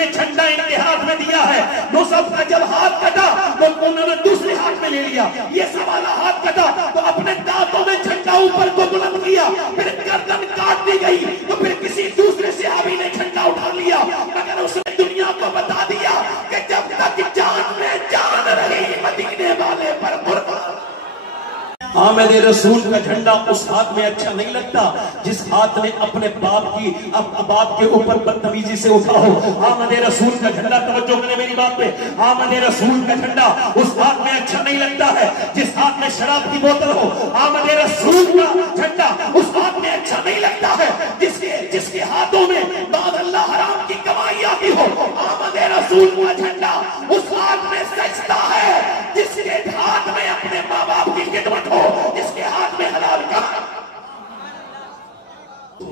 نے جھنڈا ان کے ہاتھ میں دیا ہے، مصعب کا جب ہاتھ کٹا تو انہوں نے دوسرے ہاتھ میں لے لیا، یہ سب والا ہاتھ کٹا تو اپنے دانتوں میں جھنڈا اوپر کو بلند کیا، پھر گردن کاٹ دی گئی تو پھر کسی دوسرے صحابی نے جھنڈا اٹھا لیا، مگر اس نے دنیا کو بتا دیا کہ جب تک جان میں جان رہی مدینے والے پر قربان۔ آمد رسول کا جھنڈا اس ہاتھ میں اچھا نہیں لگتا جس ہاتھ نے اپنے باپ کے اوپر بدتمیزی سے اٹھا ہو۔ آمد رسول کا جھنڈا، توجہ کریں میری بات پہ، آمد رسول کا جھنڈا اس ہاتھ میں اچھا نہیں لگتا ہے جس ہاتھ میں شراب کی بوتل ہو۔ آمد رسول کا جھنڈا اس ہاتھ میں اچھا نہیں لگتا ہے جس کے ہاتھوں میں بعد اللہ حرام کی کمائی آتی ہو۔ آمد رسول کا جھنڈا اس ہاتھ میں سجدہ ہے جس کے ہاتھ میں اپنے ماں باپ کی خدمت ہو، جس کے ہاتھ میں حلال کا۔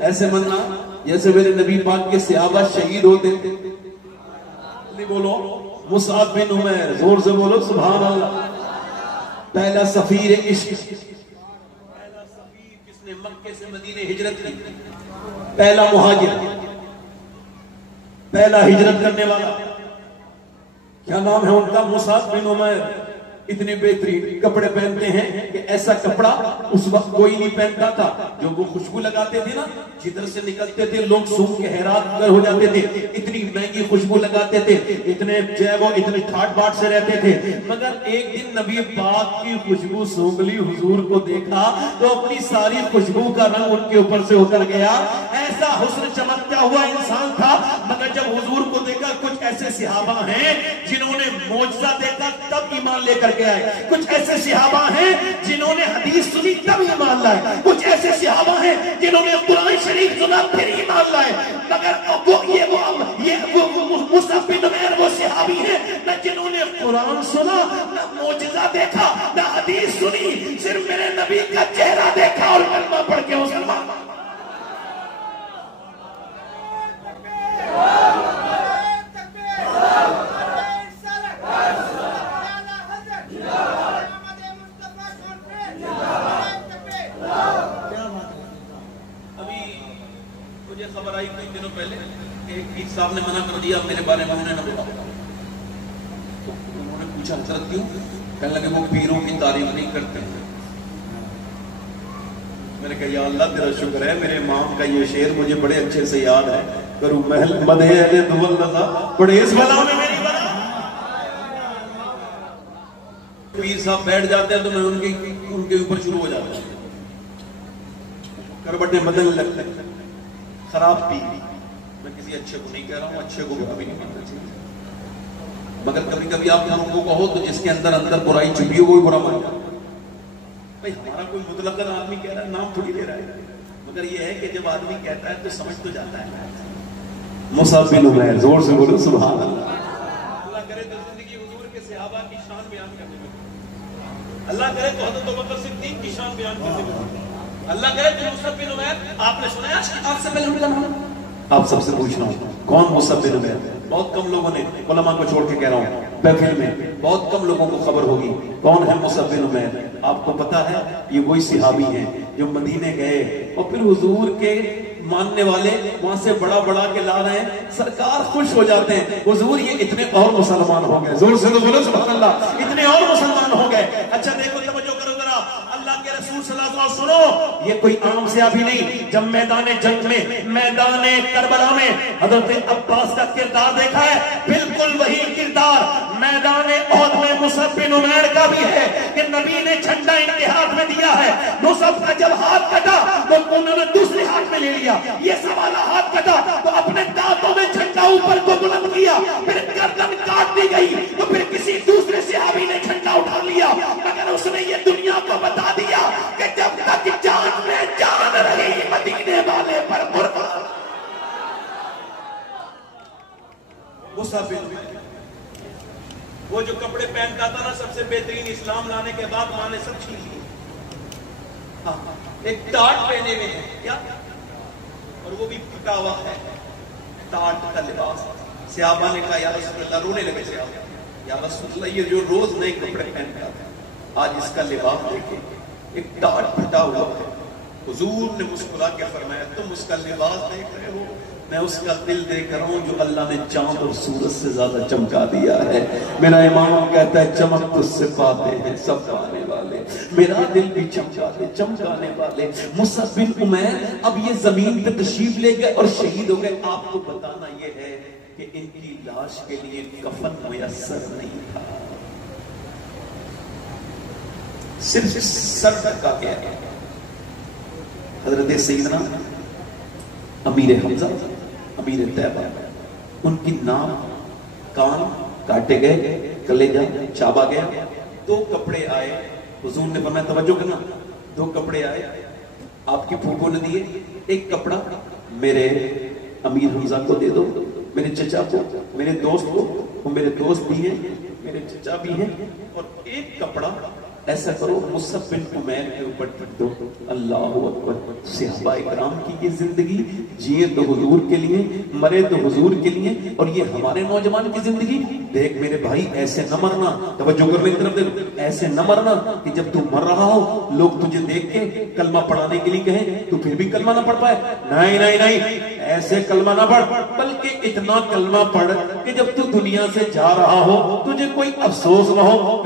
ایسے مننا جیسے میرے نبی پاک کے صحابہ شہید ہوتے تھے۔ نہیں بولو مصعب بن عمیر، زور سے بولو سبحان اللہ۔ پہلا سفیر عشق، پہلا سفیر جس نے مکے سے مدینے ہجرت کی، پہلا مہاجر، پہلا ہجرت کرنے والا، کیا نام ہے ان کا؟ مصعب بن عمیر۔ اتنے بہترین کپڑے پہنتے ہیں کہ ایسا کپڑا اس وقت کوئی نہیں پہنتا تھا۔ جو وہ خوشبو لگاتے تھے نا، جدھر سے نکلتے تھے لوگ سونگ کے حیران ہو جاتے تھے، اتنی مہنگی خوشبو لگاتے تھے، اتنے وہ اتنے ٹھاٹ باٹ سے رہتے تھے۔ مگر ایک دن نبی پاک کی خوشبو سونگ لی، حضور کو دیکھا تو اپنی ساری خوشبو کا رنگ ان کے اوپر سے اتر گیا۔ ایسا حسن چمکتا ہوا انسان تھا، مگر جب حضور کو دیکھا، کچھ ایسے صحابہ ہیں جنہوں نے معجزہ دیکھا تب ایمان لے کر کے آئے، کچھ ایسے صحابہ ہیں جنہوں نے حدیث سنی تب ایمان لائے، کچھ ایسے صحابہ ہیں جنہوں نے قرآن شریف سنا پھر ایمان لائے۔ مگر وہ مصعب بن عمیر وہ صحابی ہیں نہ جنہوں نے قرآن سنا، نہ معجزہ دیکھا، نہ حدیث سنی، صرف میرے نبی کا چہرہ دیکھا اور کلمہ پڑھ کے مسلمان۔ خبر آئی کچھ دنوں پہلے کہ ایک پیر صاحب نے منع کر دیا میرے بارے میں، انہیں نہ بولا۔ تو انہوں نے پوچھا حضرت کیوں؟ کہنے لگے وہ پیروں کی تعریف نہیں کرتے ہیں۔ میں نے کہا یا اللہ تیرا شکر ہے، میرے امام کا یہ شعر مجھے بڑے اچھے سے یاد ہے، کروں محل مدح اہل دول نظا بڑے اس بلا میں میری بلا۔ پیر صاحب بیٹھ جاتے ہیں تو میں ان کے اوپر شروع ہو جاتا ہوں، کربٹیں بدلنے لگتے ہیں۔ خراب پیر، میں کسی اچھے کو نہیں کہہ رہا ہوں، اچھے کو کبھی نہیں ماننا چاہیے، مگر کبھی کبھی آپ لوگوں کو کہو تو جس کے اندر برائی چھپی ہو وہ برا مان جاتا ہے۔ بھائی ہمارا کوئی مطلق آدمی کہہ رہا ہے، نام تھوڑی لے رہا ہے، مگر یہ ہے کہ جب آدمی کہتا ہے تو سمجھ تو جاتا ہے۔ مصعب بن عمیر، زور سے بولو سبحان اللہ۔ اللہ کرے تو زندگی حضور کے صحابہ کی شان بیان کرنے میں، اللہ کرے تو حضرت ابوبکر صدیق کی شان بیان کرنے میں، اللہ کرے تو مصعب بن عمیر۔ آپ نے سنا ہے آپ سے پہلے آپ سب سے پوچھ رہا ہوں کون مصعب بن عمیر؟ بہت کم لوگوں نے، علماء کو چھوڑ کے کہہ رہا ہوں، محفل میں بہت کم لوگوں کو خبر ہوگی کون ہے مصعب بن عمیر۔ آپ کو پتا ہے یہ وہی صحابی ہیں جو مدینے گئے اور پھر حضور کے ماننے والے وہاں سے بڑا بڑا کے لا رہے ہیں، سرکار خوش ہو جاتے ہیں، حضور یہ اتنے اور مسلمان ہو گئے، زور سے تو بولو سبحان اللہ، اتنے اور مسلمان ہو گئے۔ اچھا دیکھو توجہ کرو ذرا، اللہ کے رسول صلی اللہ علیہ وسلم سنو، یہ کوئی عام صحابی نہیں، جب میدان جنگ میں، میدان کربلا میں حضرت عباس کا کردار دیکھا ہے، بالکل وہی کردار میدان احد میں مصعب بن عمیر کا بھی ہے کہ نبی نے جھنڈا ان کے ہاتھ میں دیا ہے۔ مصعب کا جب ہاتھ کٹا تو انہوں نے دوسرے ہاتھ میں لے لیا، یہ سب والا ہاتھ کٹا تو اپنے دانتوں میں جھنڈا اوپر کو بلند کیا، پھر گردن کاٹ دی گئی تو پھر کسی دوسرے صحابی نے جھنڈا اٹھا لیا، مگر اس نے یہ دنیا کو بتا دیا کہ جب تک جان میں جان رہی مدینے والے پر قربان۔ مصعب بن عمیر وہ جو کپڑے پہنتا تھا نا، سب سے بہترین اسلام لانے کے بعد ماں نے سب چھین لیے، ایک ٹاٹ پہنے ہوئے ہیں کیا، اور وہ بھی پھٹا ہوا ہے، ٹاٹ کا لباس۔ صحابہ نے کہا یا رسول اللہ، رونے لگے صحابہ، یا رسول اللہ یہ جو روز نئے کپڑے پہنتا تھا، آج اس کا لباس دیکھیں، ایک ٹاٹ پھٹا ہوا ہے، حضور نے مسکرا کے فرمایا تم اس کا لباس دیکھ رہے ہو، میں اس کا دل دیکھ رہا ہوں جو اللہ نے چاند اور سورج سے زیادہ چمکا دیا ہے۔ میرا امام کہتا ہے چمک تجھ سے پاتے ہیں سب پانے والے، میرا دل بھی چمکانے والے۔ مصعب بن عمیر اب یہ زمین پہ تشریف لے گئے اور شہید ہو گئے۔ آپ کو بتانا یہ ہے کہ ان کی لاش کے لیے کفن میسر نہیں تھا، صرف سر ڈھکا گیا۔ حضرت سیدنا امیر حمزہ، امیر طیبہ، ان کی نام کان کاٹے گئے، کلیجہ چابا گیا، 2 کپڑے آئے۔ حضور نے فرمایا توجہ کرنا، 2 کپڑے آئے آپ کی پھوپھو نے دیے، ایک کپڑا میرے امیر حمزہ کو دے دو، میرے چچا کو، میرے دوست کو، وہ میرے دوست بھی ہیں میرے چچا بھی ہیں، اور ایک کپڑا ایسا کرو مصعب بن عمیر کے اوپر ٹک دو۔ اللہ اکبر۔ صحابہ کرام کی یہ زندگی، جیے تو حضور کے لیے، مرے تو حضور کے لیے، اور یہ ہمارے نوجوان کی زندگی دیکھ میرے بھائی، ایسے نہ مرنا، توجہ کر میری طرف دیکھ، ایسے نہ مرنا کہ جب تو مر رہا ہو لوگ تجھے دیکھ کے کلمہ پڑھانے کے لیے کہیں تو پھر بھی کلمہ نہ پڑھ پائے۔ نہیں نہیں نہیں، ایسے کلمہ نہ پڑھ، بلکہ اتنا کلمہ پڑھ کہ جب تو دنیا سے جا رہا ہو تجھے کوئی افسوس نہ ہو،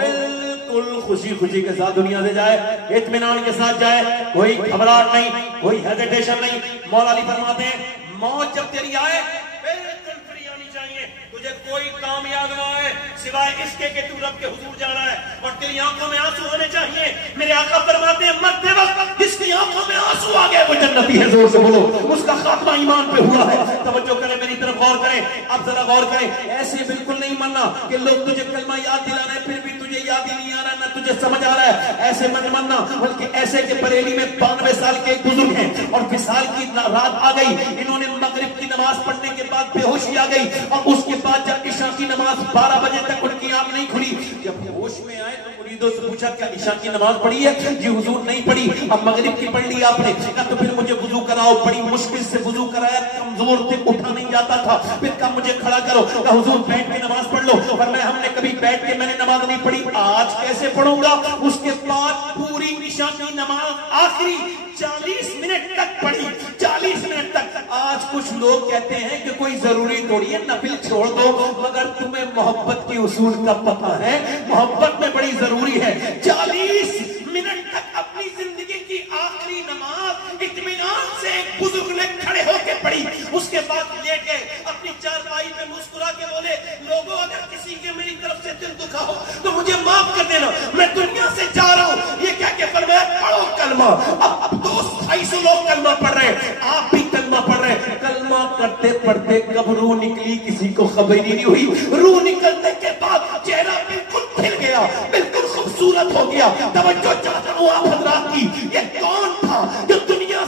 خوشی خوشی کے ساتھ دنیا سے جائے، اطمینان کے ساتھ جائے، کوئی گھبراہٹ نہیں، کوئی ہیزیٹیشن نہیں۔ مولا علی فرماتے ہیں موت جب تیری آئے بالکل فری آنی چاہیے، تجھے کوئی کام یاد نہ آئے سوائے اس کے کہ تو رب کے حضور جا رہا ہے، اور تیری آنکھوں میں آنسو ہونے چاہیے۔ میرے آقا فرماتے ہیں مرتے وقت جس کی آنکھوں میں آنسو آ گئے وہ جنتی ہے، زور سے بولو، اس کا خاتمہ ایمان پہ ہوا ہے۔ توجہ کریں میری طرف، غور کریں، اب ذرا غور کریں۔ ایسے بالکل نہیں مرنا کہ لوگ تجھے کلمہ یاد دلا رہے ہیں پھر بھی تجھے یاد ہی نہیں آ رہا، نہ تجھے سمجھ آ رہا ہے، ایسے مت مرنا، بلکہ ایسے کہ بریلی میں 92 سال کے ایک بزرگ ہیں اور وصال کی رات آ گئی، انہوں نے مغرب کی نماز پڑھنے کے بعد بے ہوشی آ گئی، اور اس کے بعد جب عشاء کی نماز 12 بجے تک ان کی آنکھ نہیں کھلی، جب ہوش میں آئے تو مریدوں سے پوچھا کیا عشاء کی نماز پڑھی ہے؟ جی حضور نہیں پڑھی۔ اب مغرب کی پڑھ لی آپ نے؟ کہا تو پھر مجھے وضو کراؤ۔ بڑی مشکل سے وضو کرایا، کمزور تھے اٹھا نہیں جاتا تھا، پھر کہا مجھے کھڑا کرو۔ کہا حضور بیٹھ کے نماز پڑھ لو، فرمایا ہم نے کبھی بیٹھ کے میں نے نماز نہیں پڑھی، آج کیسے پڑھوں گا؟ اس کے بعد پوری عشاء کی نماز آخری 40 منٹ تک پڑھی، 40 منٹ تک۔ آج کچھ لوگ کہتے ہیں کہ کوئی ضروری تھوڑی ہے نفل چھوڑ دو، مگر تمہیں محبت کی اصول کا پتہ ہے، محبت میں بڑی ضروری ہے۔ 40 منٹ تک اپنی زندگی کی آخری نماز اطمینان سے ایک بزرگ نے کھڑے ہو کے پڑھی، اس کے بعد لیٹ گئے، اپنی چارپائی پہ مسکرا کے بولے لوگوں اگر کسی کے میری طرف سے دل دکھا ہو تو مجھے معاف کر دینا، میں دنیا سے جا رہا ہوں۔ یہ کہہ کے فرمایا پڑھو کلمہ۔ اب 200-250 لوگ کلمہ پڑھ رہے ہیں، آپ بھی کلمہ پڑھ رہے ہیں۔ کلمہ کرتے پڑھتے کب روح نکلی کسی کو خبر ہی نہیں ہوئی، روح نکلنے کے بعد چہرہ بالکل کھل گیا، بالکل خوبصورت ہو گیا۔ توجہ چاہتا ہوں آپ حضرات کی، یہ کون تھا جو دنیا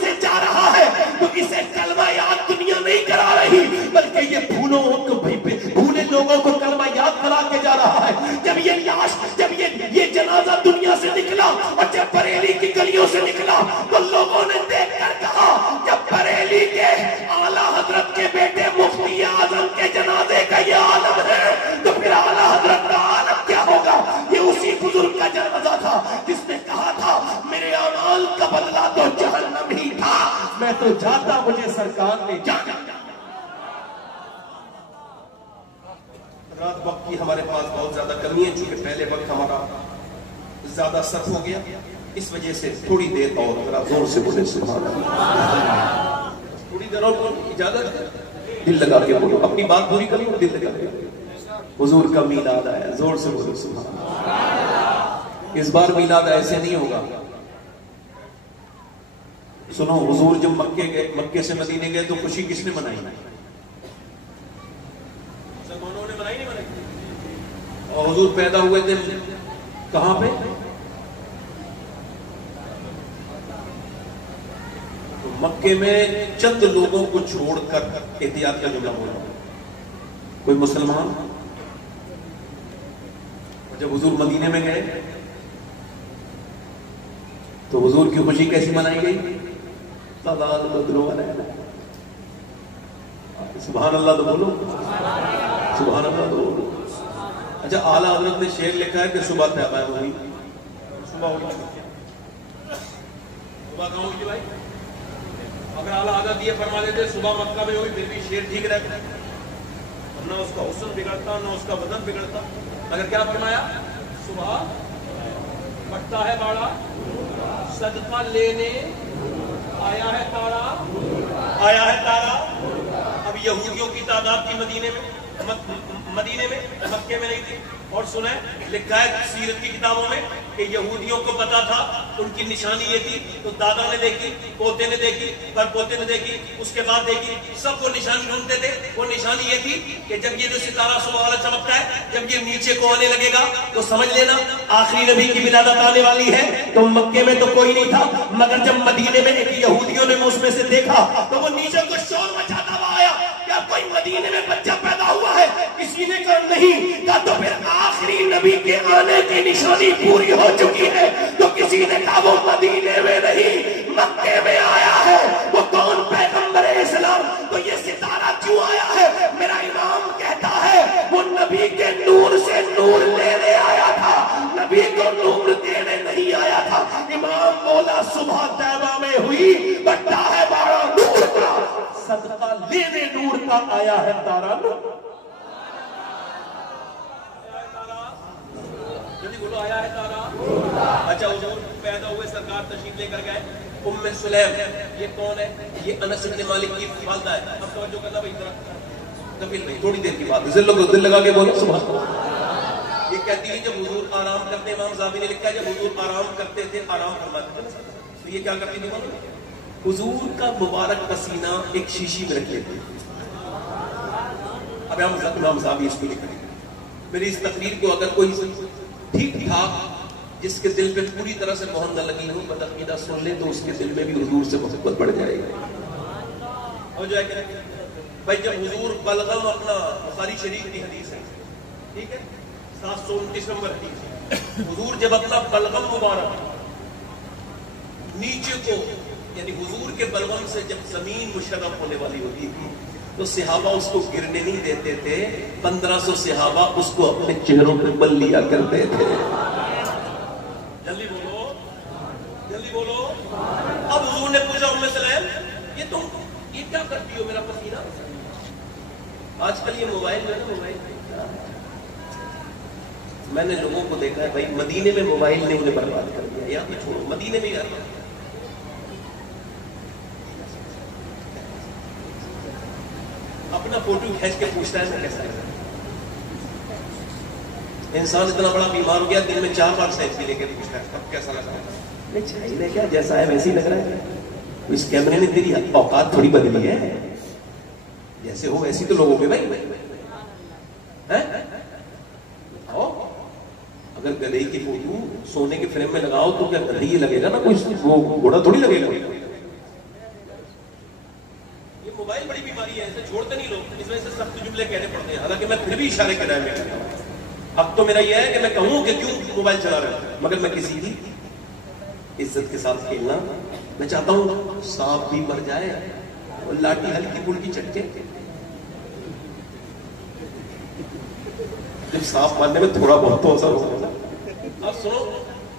سے جا رہا ہے تو اسے کلمہ یاد دنیا نہیں کرا رہی، بلکہ یہ بھولے لوگوں کو کلمہ یاد کرا کے جا رہا ہے۔ جب یہ لاش، جب یہ جنازہ دنیا سے نکلا اور جب بریلی کی گلیوں سے نکلا تو لوگوں نے دیکھ کر کہا جب بریلی کے اعلیٰ حضرت کے بیٹے مفتی اعظم کے جنازے کا یہ عالم ہے تو پھر اعلیٰ حضرت کا عالم کیا ہوگا؟ یہ اسی بزرگ کا جنازہ تھا جس نے کہا تھا میرے اعمال کا بدلہ تو جہنم ہی تھا، میں تو جاتا مجھے سرکار نے جانا۔ رات وقت کی ہمارے پاس بہت زیادہ کمی ہے، چونکہ پہلے وقت ہمارا زیادہ صرف ہو گیا، اس وجہ سے تھوڑی دیر اور ذرا زور سے بولے سبحان اللہ، تھوڑی دیر اور اجازت ہے، دل لگا کے بولو، اپنی بات پوری کرو، دل لگا کے حضور کا میلاد آیا، زور سے بولو سبحان اللہ۔ اس بار میلاد ایسے نہیں ہوگا، سنو حضور جب مکے سے مدینے گئے تو خوشی کس نے منائی؟ مسلمانوں نے منائی نہیں منائی؟ اور حضور پیدا ہوئے تھے کہاں پہ؟ تو مکے میں چند لوگوں کو چھوڑ کر احتیاط کا جملہ بولا، کوئی مسلمان؟ جب حضور مدینے میں گئے تو حضور کی خوشی کیسی منائی گئی؟ سبحان اللہ تو بولو، سبحان اللہ تو بولو۔ اچھا اعلیٰ حضرت نے شعر لکھا ہے کہ صبح طیبہ ہوئی، صبح ہوئی، صبح کہاں ہوئی بھائی؟ اگر اعلیٰ حضرت یہ فرما دیتے صبح مکہ میں ہوئی پھر بھی شیر ٹھیک رہتا، نہ اس کا حسن بگڑتا نہ اس کا بدن بگڑتا. مگر کیا فرمایا؟ صبح پڑتا ہے باڑا، صدقہ لینے آیا ہے تارا، آیا ہے تارا. اب یہودیوں کی تعداد تھی مدینے میں مکے میں نہیں تھی. اور سنیں لکھا ہے سیرت کی کتابوں میں کہ یہودیوں کو پتا تھا ان کی نشانی یہ تھی، تو دادا نے دیکھی، پوتے نے دیکھی، پر پوتے نے دیکھی، اس کے بعد دیکھی، سب وہ نشانی ڈھونڈتے تھے. وہ نشانی یہ تھی کہ جب یہ جو ستارہ صبح والا چمکتا ہے، جب یہ نیچے کو آنے لگے گا تو سمجھ لینا آخری نبی کی ولادت آنے والی ہے. تو مکے میں تو کوئی نہیں تھا، مگر جب مدینے میں ایک یہودیوں نے اس میں سے دیکھا تو وہ نیچے کو شور مچاتا ہوا آیا. کیا کوئی مدینے میں بچہ پیدا ہوا ہے؟ کسی نے کہا نہیں. کہا تو پھر آخری نبی کے آنے کی نشانی پوری ہو چکی ہے. تو کسی نے کہا وہ مدینے میں نہیں مکے میں آیا ہے. وہ کون پیغمبر اسلام؟ تو یہ ستارہ کیوں آیا ہے؟ میرا امام کہتا ہے وہ نبی کے نور سے نور لینے آیا تھا، نبی کو نور دینے نہیں آیا تھا. امام بولا صبح طیبہ میں ہوئی، بٹا ہے باڑا نور کا، صدقہ لینے نور کا آیا ہے تارا. جلدی بولو آیا ہے تارا. اچھا حضور پیدا ہوئے، سرکار تشریف لے کر گئے. ام سلیم یہ کون ہے؟ یہ انس بن مالک کی والدہ ہے. اب توجہ کرنا بھائی، کبھی نہیں، تھوڑی دیر کی بات ہے، دل لگا کے بولو سبحان اللہ. یہ کہتی ہے جب حضور آرام کرتے، امام زابی نے لکھا ہے جب حضور آرام کرتے تھے، آرام فرماتے تھے، تو یہ کیا کرتی تھی؟ حضور کا مبارک پسینہ ایک شیشی میں رکھ لیتے. اب امام زابی اس کو لکھ رہے ہیں. میری اس تقریر کو اگر کوئی ٹھیک ٹھاک جس کے دل پہ پوری طرح سے مہر نہ لگی ہو بدعقیدہ سن لے تو اس کے دل میں بھی حضور سے محبت بڑھ جائے گا. اور جو ہے بھائی جب حضور بلغم، اپنا بخاری شریف کی حدیث ہے، ٹھیک ہے، 729 نمبر حدیث. حضور جب اپنا بلغم مبارک نیچے کو، یعنی حضور کے بلغم سے جب زمین مشرف ہونے والی ہوتی تھی تو صحابہ اس کو گرنے نہیں دیتے تھے. 1500 صحابہ اس کو اپنے چہروں پہ بل لیا کرتے تھے. جلدی بولو، جلدی بولو. اب حضور نے پوچھا ام سلیم یہ تم یہ کیا کرتی ہو میرا پسینہ؟ آج کل یہ موبائل جو ہے نا، موبائل میں نے لوگوں کو دیکھا ہے بھائی مدینے میں موبائل نے انہیں برباد کر دیا. یا تو چھوڑو، مدینے میں ہی رہتا. اپنا فوٹو کھینچ کے پوچھتا ہے میں کیسا ہے. انسان اتنا بڑا بیمار ہو گیا دن میں 4 سیلفی لے کے پوچھتا ہے اب کیسا لگ رہا ہے. چاہیے کیا جیسا ہے ویسے ہی لگ رہا ہے. اس کیمرے نے تیری اوقات تھوڑی بدلی ہے، جیسے ہو ویسی تو لوگوں کے بھائی. اگر گدھے کی فوٹو سونے کے فریم میں لگاؤ تو کیا گدھے ہی لگے گا نا، کوئی وہ گھوڑا تھوڑی لگے گا. یہ موبائل بڑی بیماری ہے، اسے چھوڑتے نہیں لوگ، اس وجہ سے سخت جملے کہنے پڑتے ہیں. حالانکہ میں پھر بھی اشارے کے دائرے میں کرتا ہوں. اب تو میرا یہ ہے کہ میں کہوں کہ کیوں موبائل چلا رہے ہیں، مگر میں کسی کی عزت کے ساتھ کھیلنا میں چاہتا ہوں. سانپ بھی مر جائے اور لاٹھی ہلکی پھلکی چٹکے. جب سانپ مارنے میں تھوڑا بہت تو اثر ہوگا. اب سنو،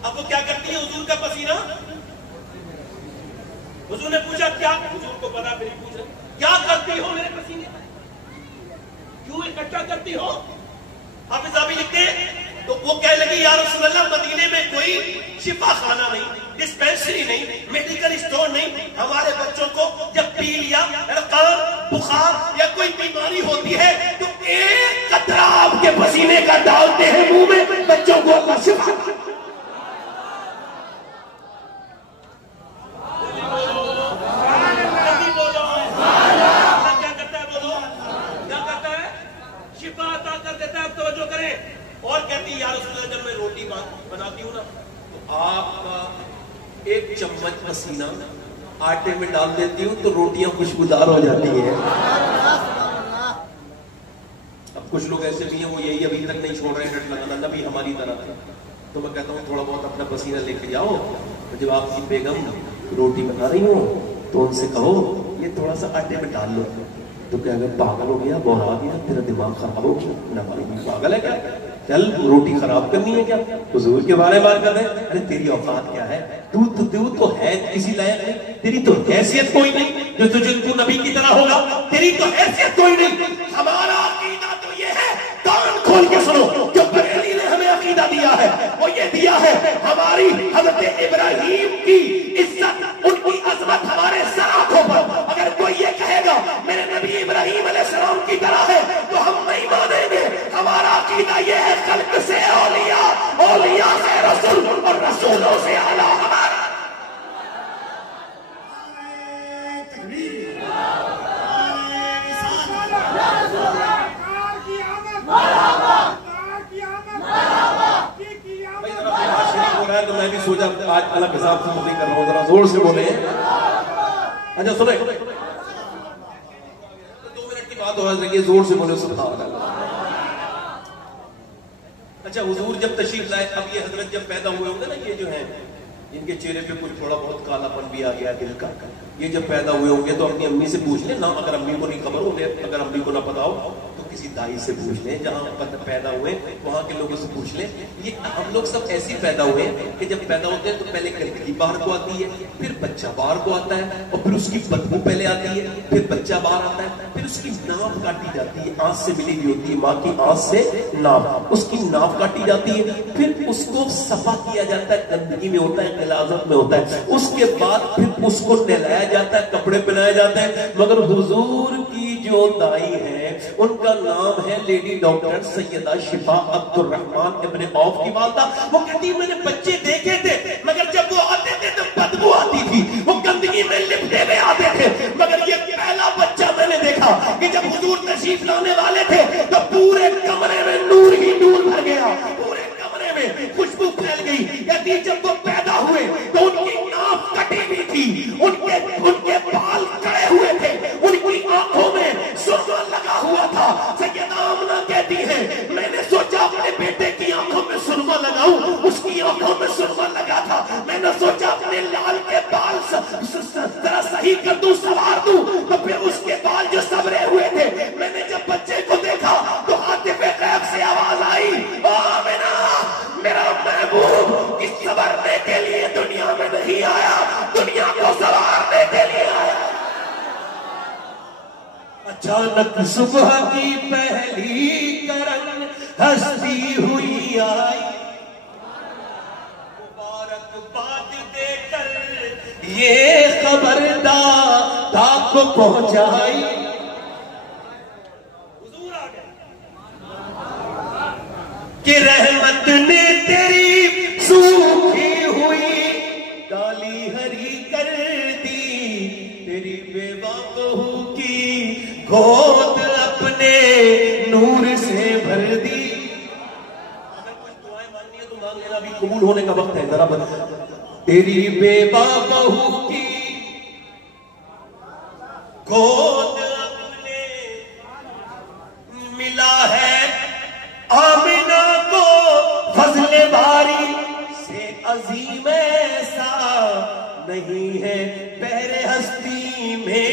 اب وہ کیا کرتی ہے حضور کا پسینہ. حضور نے پوچھا کیا، حضور کو پتا پھر پوچھ رہے کیا کرتی ہو میرے پسینے، کیوں اکٹھا کرتی ہو. حافظ صاحب لکھتے تو وہ کہنے لگے یا رسول اللہ مدینے میں کوئی شفا خانہ نہیں، ڈسپینسری نہیں، میڈیکل اسٹور نہیں. ہمارے بچوں کو جب پیل یا بخار یا کوئی بیماری ہوتی ہے تو ایک قطرہ آپ کے پسینے کا ڈالتے ہیں منہ میں، بچوں کو اللہ شفا. اور کہتی ہے یا رسول اللہ جب میں روٹی بناتی ہوں نا تو آپ کا ایک چمچ پسینہ آٹے میں ڈال دیتی ہوں تو روٹیاں خوشبودار ہو جاتی ہیں. اب کچھ لوگ ایسے بھی ہیں وہ یہی ابھی تک نہیں چھوڑ رہے ہیں ڈٹ لگانا، نبی ہماری طرح تھا. تو میں کہتا ہوں تھوڑا بہت اپنا پسینہ لے کے جاؤ، جب آپ کی بیگم روٹی بنا رہی ہوں تو ان سے کہو یہ تھوڑا سا آٹے میں ڈال لو. تو کہہ گئے پاگل ہو گیا، بورا گیا، تیرا دماغ خراب ہو گیا، نہ پاگل ہے کیا، چل روٹی خراب کرنی ہے کیا، حضور کے بارے میں بات کر رہے ہیں، ارے تیری اوقات کیا ہے، تو ہے کسی لائق نہیں، تیری تو حیثیت کوئی نہیں جو تجھے تو نبی کی طرح ہوگا، تیری تو حیثیت کوئی نہیں۔ ہمارا عقیدہ تو یہ ہے، کان کھول کے سنو، جو بریلی نے ہمیں عقیدہ دیا ہے وہ یہ دیا ہے ہماری حضرت ابراہیم کی عزت، ان کی عظمت ہمارے سرآنکھوں پر۔ اگر کوئی یہ کہے گا میرے نبی ابراہیم علیہ السلام کی طرح ہے تو ہم نہیں مانیں گے۔ ہمارا عقیدہ یہ ہے خلق سے اولیاء، اولیاء سے رسول اور رسولوں سے اعلیٰ ہمارا۔ تو میں بھی سوچا آج الگ حساب سے نہیں کر رہا ہوں، ذرا زور سے بولے۔ اچھا سنیں، 2 منٹ کی بات ہو رہی ہے، زور سے بولے سبحان اللہ۔ اچھا حضور جب تشریف لائے، اب یہ حضرت جب پیدا ہوئے ہوں گے نا، یہ جو ہیں جن کے چہرے پہ کچھ تھوڑا بہت کالا پن بھی آ گیا دل کا، یہ جب پیدا ہوئے ہوں گے تو اپنی امی سے پوچھ لیں نا، اگر امی کو نہیں خبر ہو، اگر امی کو نہ پتا ہو تو کسی دائی سے پوچھ لیں جہاں پیدا ہوئے وہاں کے لوگوں سے پوچھ لیں۔ یہ ہم لوگ سب ایسے پیدا ہوئے ہیں کہ جب پیدا ہوتے ہیں تو پہلے گندگی باہر کو آتی ہے، پھر بچہ باہر کو آتا ہے، اور پھر اس کی بدبو پہلے آتی ہے، پھر بچہ باہر آتا ہے، پھر اس کی ناف کاٹی جاتی ہے، آنکھ سے ملی ہوئی ہوتی ہے، ماں کی آنکھ سے ناف، اس کی ناف کاٹی جاتی ہے، پھر اس کو صفا کیا جاتا ہے، گندگی میں ہوتا ہے، غلاظت میں ہوتا ہے، اس کے بعد پھر اس کو نہلایا جاتا ہے، کپڑے پہنائے جاتے ہیں۔ مگر حضور کی جو دائی ہے ان کا نام ہے لیڈی ڈاکٹر سیدہ شفا عبد الرحمن ابن عوف کی والدہ۔ وہ کہتی میں نے بچے دیکھے تھے مگر جب وہ آتے تھے تو بدبو آتی تھی، وہ گندگی میں لپٹے ہوئے آتے تھے، مگر یہ پہلا بچہ میں نے دیکھا کہ جب حضور تشریف لانے والے تھے تو پورے کمرے میں نور ہی نور بھر گیا، پورے کمرے میں خوشبو پھیل گئی۔ کہتی جب وہ پیدا ہوئے تو ان کی ناک کٹی ہوئی تھی، ان کے بال کڑے ہوئے تھے، ان کی آنکھوں میں سرما لگا ہوا تھا۔ سیدہ آمنہ کہتی ہے میں نے سوچا اپنے بیٹے کی آنکھوں میں سرما لگاؤں، اس کی آنکھوں میں سرما لگا تھا، میں نے سوچا اپنے لال کے بال ذرا صحیح کر دوں، سوار دوں، تو پھر اس کے بال جو سبرے ہوئے تھے، میں نے جب بچے کو دیکھا تو حاطف غیب سے آواز آئی آمنہ میرا محبوب اس سنورنے کے لیے دنیا میں نہیں آیا، دنیا کو سنوارنے کے لیے آیا۔ اچانک صبح کی پہلی کرن ہستی ہوئی آئی، مبارکباد دے کر یہ خبر دادا کو پہنچائی۔ حضور آ گئے کہ رحمت نے تیری سوکھی ہوئی ڈالی ہری کر دی، تیری بیوہ بہو کی گود اپنے نور سے بھر دی۔ اگر کچھ دعائیں مانگنی ہے تو مانگ لینا، بھی قبول ہونے کا وقت ہے، ذرا بتا۔ تیری بیوہ بہو کی گود اپنے ملا ہے آمنہ کو فضل باری سے عظیم ایسا نہیں ہے، بحر ہستی میں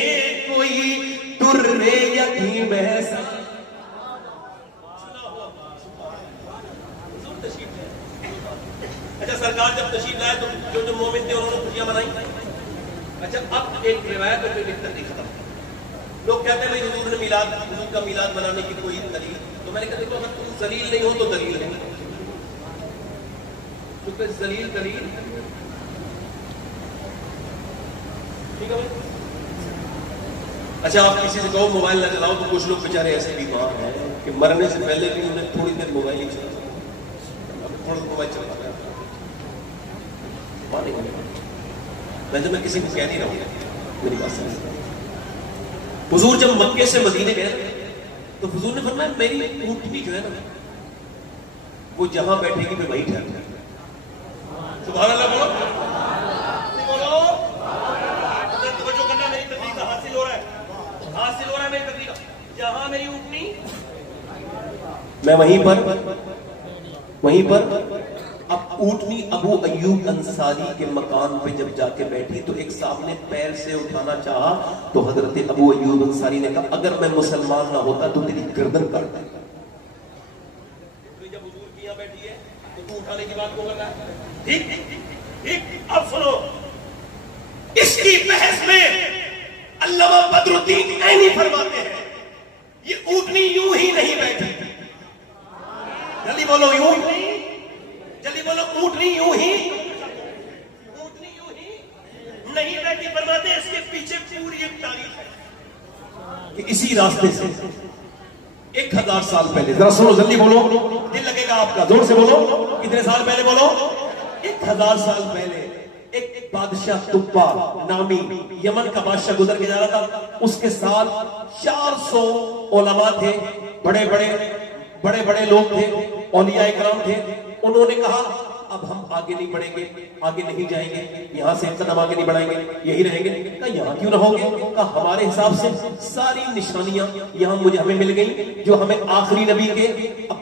کوئی در یتیم ایسا۔ اچھا سرکار جب تشریف لائے تو جو مومن تھے انہوں نے خوشیاں منائی۔ اچھا اب ایک روایت اور ایک تحقیق ختم۔ لوگ کہتے ہیں بھائی حضور نے میلاد، حضور کا میلاد منانے کی کوئی دلیل، تو میں نے کہا دیکھو اگر تم ذلیل نہیں ہو تو دلیل ہے، کیونکہ ذلیل دلیل ٹھیک ہے بھائی۔ اچھا آپ کسی سے کہو موبائل نہ چلاؤ تو کچھ لوگ بیچارے ایسے بیمار ہیں کہ مرنے سے پہلے بھی انہیں تھوڑی دیر موبائل ہی چلاتا، تھوڑا موبائل چلاتا ہے۔ ویسے میں کسی کو کہہ نہیں رہا ہوں، میری بات سمجھ۔ حضور جب مکے سے مدینے گئے تو حضور نے فرمایا میری اونٹنی جو ہے نا وہ جہاں بیٹھے گی میں وہیں ٹھہر جاؤں گا۔ سبحان اللہ بولو، بولو، توجہ کرنا، میری تقریر کا حاصل ہو رہا ہے، حاصل ہو رہا ہے میری تقریر کا۔ جہاں میری اونٹنی میں وہیں پر اب اونٹنی ابو ایوب انصاری کے مکان پہ جب جا کے بیٹھی تو ایک صاحب نے پیر سے اٹھانا چاہا تو حضرت ابو ایوب انصاری نے کہا اگر میں مسلمان نہ ہوتا تو تیری گردن کاٹ دیتا. جب حضور کی یہاں بیٹھی ہے تو تو اٹھانے کی بات کو کر رہا ہے. ٹھیک. اب سنو اس کی بحث میں علامہ بدر الدین عینی فرماتے ہیں یہ اونٹنی یوں ہی نہیں بیٹھی. جلدی بولو یوں نہیں, جلدی بولو اونٹنی یوں ہی نہیں بیٹھی. فرماتے ہیں اس کے پیچھے پوری ایک تاریخ ہے کہ اسی راستے سے 1000 سال پہلے, ذرا سنو جلدی بولو, دل لگے گا آپ کا, زور سے بولو, کتنے سال پہلے بولو, 1000 سال پہلے ایک بادشاہ تبا نامی یمن کا بادشاہ گزر کے جا رہا تھا. اس کے ساتھ 400 علماء تھے, بڑے بڑے لوگ تھے, اولیاء کرام تھے. انہوں نے کہا اب ہم آگے نہیں بڑھیں گے, آگے نہیں جائیں گے, یہاں سے قدم آگے نہیں بڑھائیں گے, یہی رہیں گے. کہا یہاں کیوں نہ ہوگے؟ کہا ہمارے حساب سے ساری نشانیاں یہاں ہمیں مل گئی جو ہمیں آخری نبی کے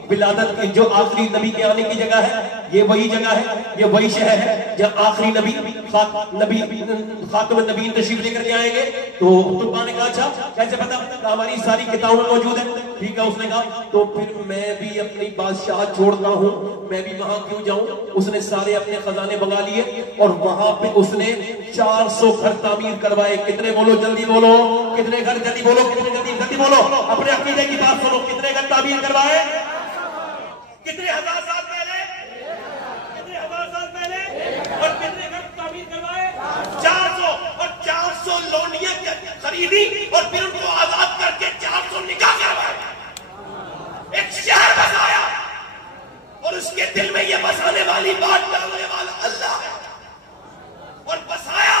ولادت کی, جو آخری نبی کے آنے کی جگہ ہے, یہ وہی جگہ ہے, یہ وہی شہر ہے جہاں آخری نبی خاتم النبیین تشریف لے کر کے آئیں گے. تو تبا نے کہا اچھا کیسے پتا؟ ہماری ساری کتابیں موجود ہیں. ٹھیک ہے, اس نے کہا تو پھر میں بھی اپنی بادشاہ چھوڑتا ہوں, میں بھی وہاں کیوں جاؤں. اس نے سارے اپنے خزانے بگا لیے اور وہاں پہ اس نے 400 گھر تعمیر کروائے. کتنے بولو جلدی بولو, کتنے گھر, جلدی بولو, کتنے جلدی بولو, اپنے عقیدے کی بات سنو. کتنے گھر تعمیر کروائے؟ کتنے 1000 سال پہلے, کتنے 1000 سال پہلے, اور کتنے گھر تعمیر کروائے؟ 400. اور 400 لونڈیاں خریدی اور پھر ان کو آزاد کر کے 400 نکاح کروائے. ایک شہر بسایا اور اس کے دل میں یہ بسانے والی بات ڈالنے والا اللہ ہے. اور بسایا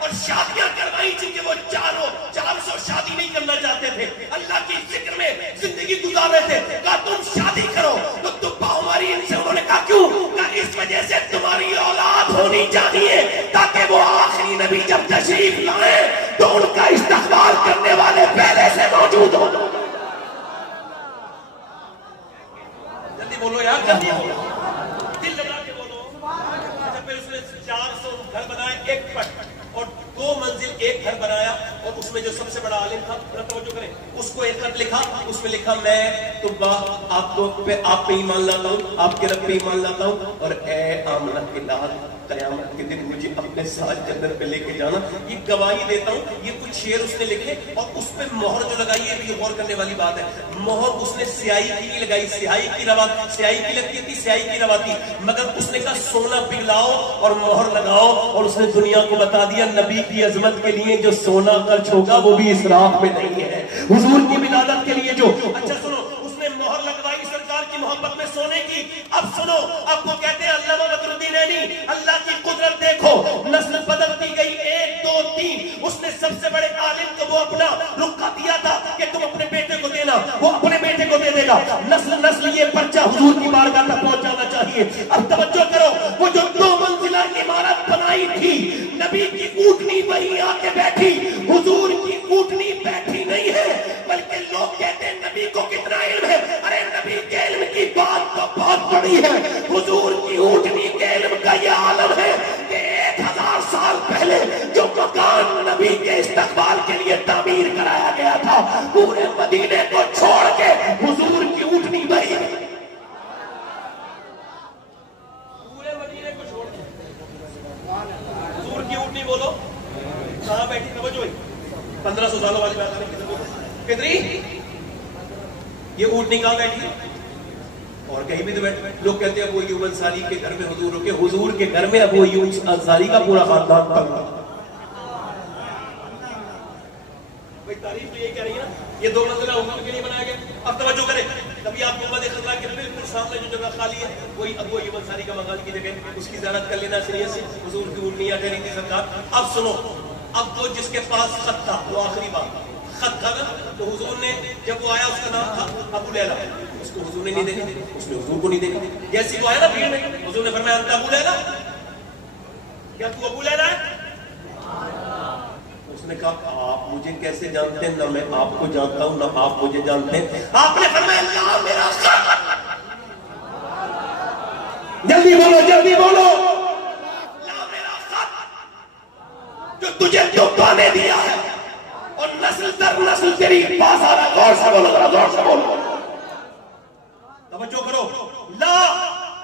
اور شادیاں کروائی جن کے وہ 400 شادی نہیں کرنا چاہتے تھے, اللہ کی ذکر میں زندگی گزار رہے تھے. کہا تم شادی کرو تو تبا ہماری ان سے, انہوں نے کہا کیوں؟ کہا اس وجہ سے تمہاری اولاد ہونی چاہیے تاکہ وہ آخری نبی جب تشریف لائیں تو ان کا استقبال کرنے والے پہلے سے موجود ہوں. جلدی بولو یار, جلدی بولو, دل لگا کے بولو. اچھا پھر اس نے 400 گھر بنائے, ایک پٹ اور 2 منزل ایک گھر بنایا. اور اس میں جو سب سے بڑا عالم تھا, توجہ کریں, اس کو ایک خط لکھا. اس میں لکھا میں تبا آپ پہ ایمان لاتا ہوں, آپ کے رب پہ ایمان لاتا ہوں, اور اے آمنہ کے لال قیامت کے دن مجھے اپنے ساتھ جنت پہ لے کے جانا. یہ گواہی دیتا ہوں. یہ کچھ شعر اس نے لکھے اور اس پہ مہر جو لگائی ہے یہ غور کرنے والی بات ہے. مہر اس نے سیاہی کی نہیں لگائی, سیاہی کی لگتی تھی, سیاہی کی روا تھی, مگر اس نے کہا سونا پگھلاؤ اور مہر لگاؤ. اور اس نے دنیا کو بتا دیا نبی کی عظمت کے لیے جو سونا خرچ ہوگا وہ بھی اسراف میں نہیں ہے. حضور کی ولادت کے لیے جو, اچھا سنو, اس نے مہر لگوائی سرکار کی محبت میں سونے کی. اب سنو, اب وہ کہتے ہیں علامہ بدر الدین عینی, اللہ کی قدرت دیکھو, نسل بدلتی گئی 1 2 3. اس نے سب سے بڑے عالم کو وہ اپنا رخ دیا تھا کہ تم اپنے بیٹے کو دینا, وہ اپنے بیٹے کو دے دے گا. نسل یہ پرچہ حضور کی بارگاہ تک پہنچ جانا چاہیے. اب توجہ کرو, وہ جو 2 منزلہ عمارت بنائی تھی, نبی کی اونٹنی وہی آ کے بیٹھی. حضور کی اونٹنی بیٹھی نہیں ہے, بلکہ لوگ کہتے ہیں نبی کو کتنا علم ہے. ارے نبی کے علم کی بات تو بہت بڑی ہے, حضور کی اونٹنی کے علم کا یہ عالم ہے کہ 1000 سال پہلے جو مکان نبی کے استقبال کے لیے تعمیر کرایا گیا تھا, پورے مدینے کو چھوڑ کے حضور کی اونٹنی وہی, پورے مدینے کو چھوڑ کے حضور کی اونٹنی. بولو کہاں بیٹھی؟ توجہ, 1500 سالوں والی بات ہے. کتنی یہ اونٹنی کہاں بیٹھی؟ اور کہیں بھی تو بیٹھ. لوگ کہتے ہیں ابو ایوب انصاری کے گھر میں حضور رکے. حضور کے گھر میں ابو ایوب انصاری کا پورا خاندان تھا. تعریف تو یہ کہہ رہی ہے نا, یہ 2 منزلہ حضور کے لیے بنایا گیا. اب توجہ کریں, کبھی آپ گنبد خضرا کے بالکل سامنے جو جگہ خالی ہے وہی ابو ایوب انصاری کا مکان کی جگہ, اس کی زیارت کر لینا سریے سے. حضور کی اونٹنیاں ٹھہری تھی سرکار. اب سنو, اب وہ جس کے پاس خط تھا, وہ آخری بات خط تھا نا, تو حضور نے جب وہ آیا اس کا نام تھا ابو لیلا. اس کو حضور نے نہیں دیکھا, اس نے حضور کو نہیں دیکھا. جیسے وہ آیا نا بھیڑ میں, حضور نے فرمایا انت ابو لیلا, کیا تو ابو لیلا ہے؟ اس نے کہا آپ مجھے کیسے جانتے ہیں؟ نہ میں آپ کو جانتا ہوں نہ آپ مجھے جانتے ہیں. آپ نے فرمایا اللہ میرا جلدی بولو جلدی بولو. لا میرا خط جو تجھے تحفہ نے دیا ہے اور نسل در نسل تیری پاس آ رہا. غور سے بولو ذرا، غور سے بولو، توجہ کرو. لا،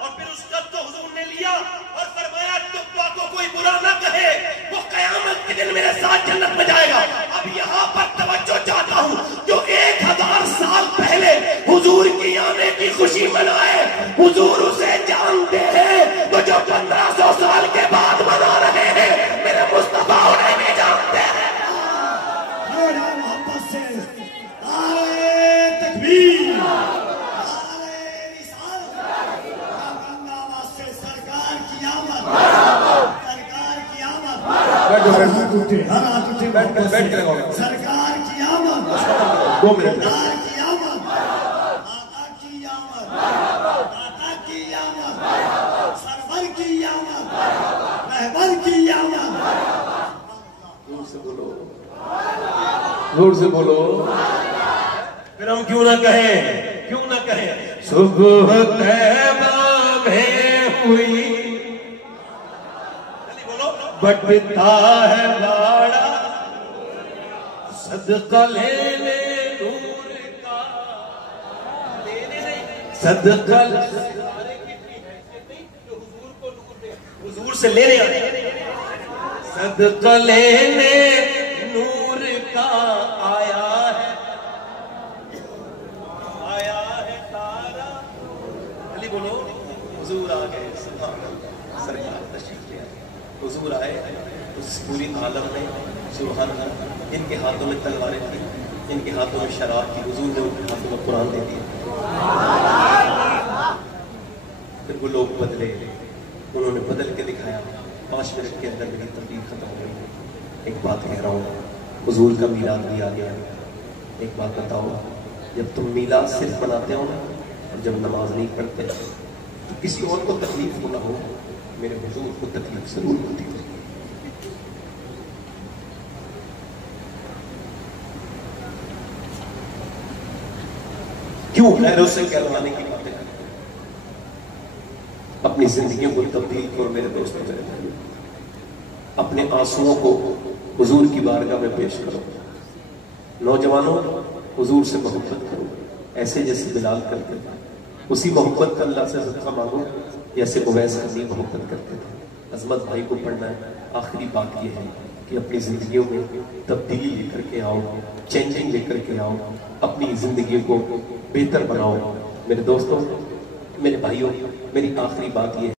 اور پھر اس کا تو حضور نے لیا اور فرمایا تقویٰ کو کوئی برا نہ کہے، وہ قیامت کے دن میرے ساتھ جنت میں جائے گا. اب یہاں پر توجہ چاہتا ہوں، جو 1000 سال پہلے حضور کی آنے کی خوشی منائے، حضور اسے جانتے ہیں، تو جو 1500 سال کے بعد منا رہے ہیں میرے مصطفیٰ انہیں بھی جانتے ہیں. محبت سے نعرہ تکبیر، نعرہ رسالت، گنگا واسطے سرکار کی آمد، سرکار کی آمد. ہاتھ اٹھے سرکار کی آمد، سرکار کی آمد، آقا کی آمد، داتا کی آمد، سرور کی آمد، رہبر کی آمد. زور سے بولو، زور سے بولو. پھر ہم کیوں نہ کہیں، کیوں نہ کہیں صبح طیبہ میں ہوئی بٹتا ہے باڑا صدقہ لینے نور کا، صدقہ حضور سے لینے آنے، صدقہ لینے نور کا آیا ہے، آیا ہے تارا. علی بولو. حضور آ گئے، سبحان اللہ. سرکار تشریف لے آئے، حضور آئے اس پوری عالم میں. سبحان اللہ. ان کے ہاتھوں میں تلواریں تھیں، ان کے ہاتھوں میں شراب تھی، حضور نے ان کے ہاتھوں میں قرآن دے دیا. پھر وہ لوگ بدلے، انہوں نے بدل کے دکھایا. 5 منٹ کے اندر میری تقریر ختم ہو گئی. ایک بات کہہ رہا ہوں، حضور کا میلاد بھی آ گیا. ایک بات بتاؤ، جب تم میلاد صرف مناتے ہو نا، اور جب نماز نہیں پڑھتے تو کسی اور کو تکلیف نہ ہو، میرے حضور کو تکلیف ضرور ہوتی ہے. کیوں غیروں سے کہلوانے کی باتیں کریں؟ اپنی زندگیوں کو تبدیل کرو میرے دوستوں، میرے بھائیوں. اپنے آنسوؤں کو حضور کی بارگاہ میں پیش کرو. نوجوانوں، حضور سے محبت کرو، ایسے جیسے بلال کرتے تھے. اسی محبت کا اللہ سے صدقہ مانگو جیسے اویس قرنی محبت کرتے تھے. عظمت بھائی کو پڑھنا ہے. آخری بات یہ ہے کہ اپنی زندگیوں میں تبدیلی لے کر کے آؤ، چینجنگ لے کر کے آؤ، اپنی زندگیوں کو بہتر بناؤ. میرے دوستوں، میرے بھائیوں، میری آخری بات یہ ہے